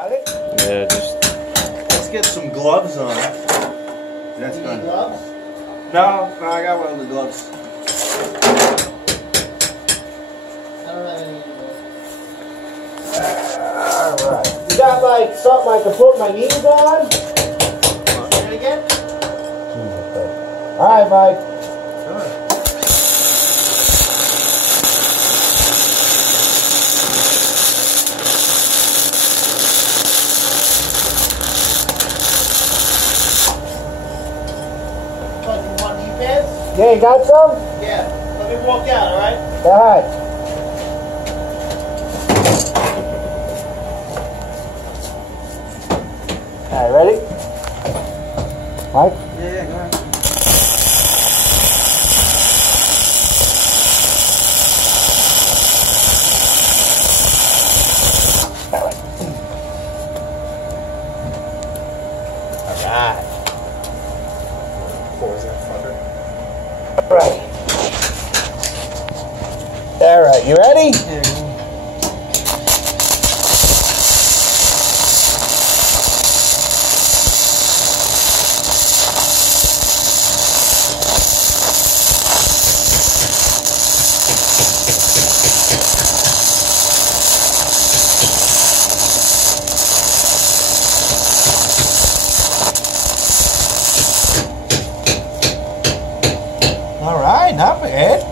Got it? Yeah, just... Let's get some gloves on. That's You good. need gloves? No, I got welder gloves. I don't have any gloves. Alright. You got like something I can put my knees on? Say it again? Alright, Mike. Yeah, you got some? Yeah. Let me walk out, alright? Alright. Alright, ready? Mike? Yeah, go ahead. Alright. Pause that fucker. Right. Alright, you ready? Yeah. Alright, not bad.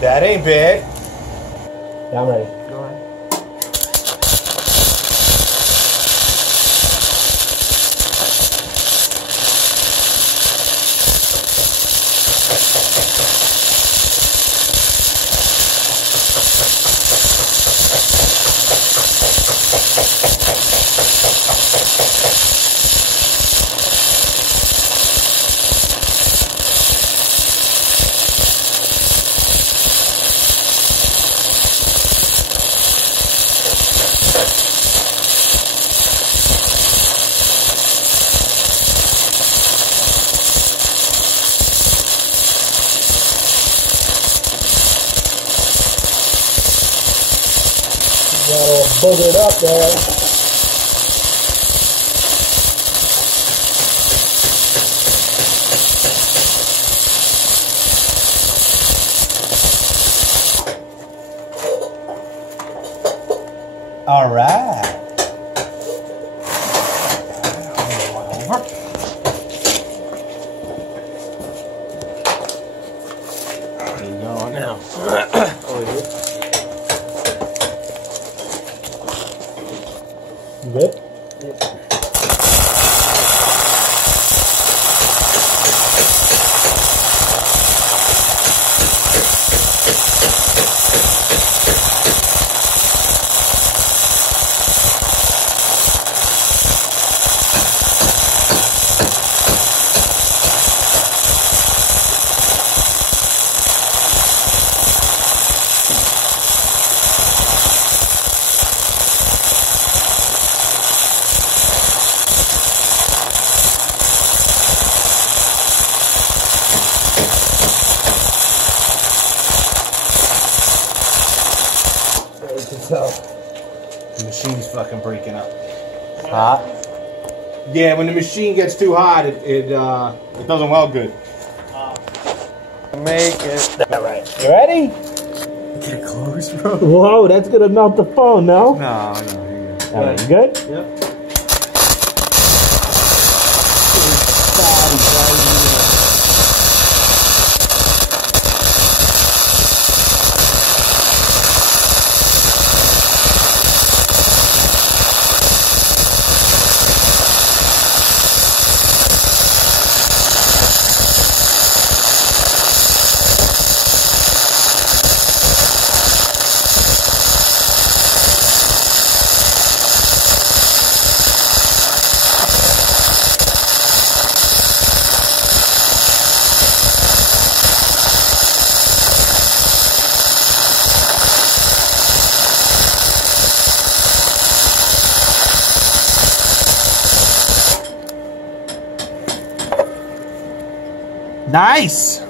That ain't bad. Yeah, I'm ready. Go ahead. Got all boogered up there. All right. Over. Keep going now. Over here. You good? So, the machine's fucking breaking up. It's hot. Yeah, when the machine gets too hot, it doesn't weld good. Make it. All right. You ready? Get it close, bro. Whoa, that's gonna melt the phone, no? No, you're good. Alright, you good? Yep. Nice.